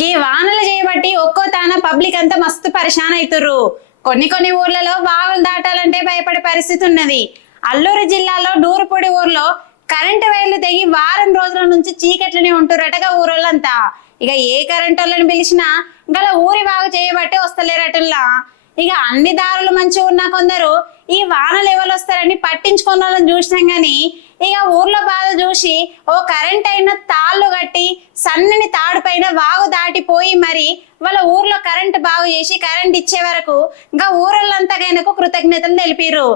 గీ వానలు చేయబట్టి ఒక్కో తాన పబ్లిక్ అంతా మస్తు పరిశాన్ అవుతుర్రు. కొన్ని ఊర్లలో వాగులు దాటాలంటే భయపడే పరిస్థితి ఉన్నది. అల్లూరు జిల్లాలో నూరుపొడి ఊర్లో కరెంటు వైర్లు తెగి వారం రోజుల నుంచి చీకట్లనే ఉంటురటగా ఊరోళ్ళంతా. ఇక ఏ కరెంటు వాళ్ళని పిలిచినా గల ఊరి బాగు చేయబట్టే వస్తలేరటల్లా. ఇక అన్ని దారులు మంచిగా ఉన్నా కొందరు ఈ వానలు ఎవరు వస్తారని పట్టించుకున్న వాళ్ళని చూసినాం గాని ఇక ఊర్లో బాధ చూసి ఓ కరెంట్ అయిన తాళ్ళు కట్టి సన్నని తాడు పైన వాగు దాటిపోయి మరి వాళ్ళ ఊర్లో కరెంట్ బాగు చేసి కరెంట్ ఇచ్చే వరకు ఇంకా ఊరోళ్ళంతా కృతజ్ఞతలు తెలిపిర్రు.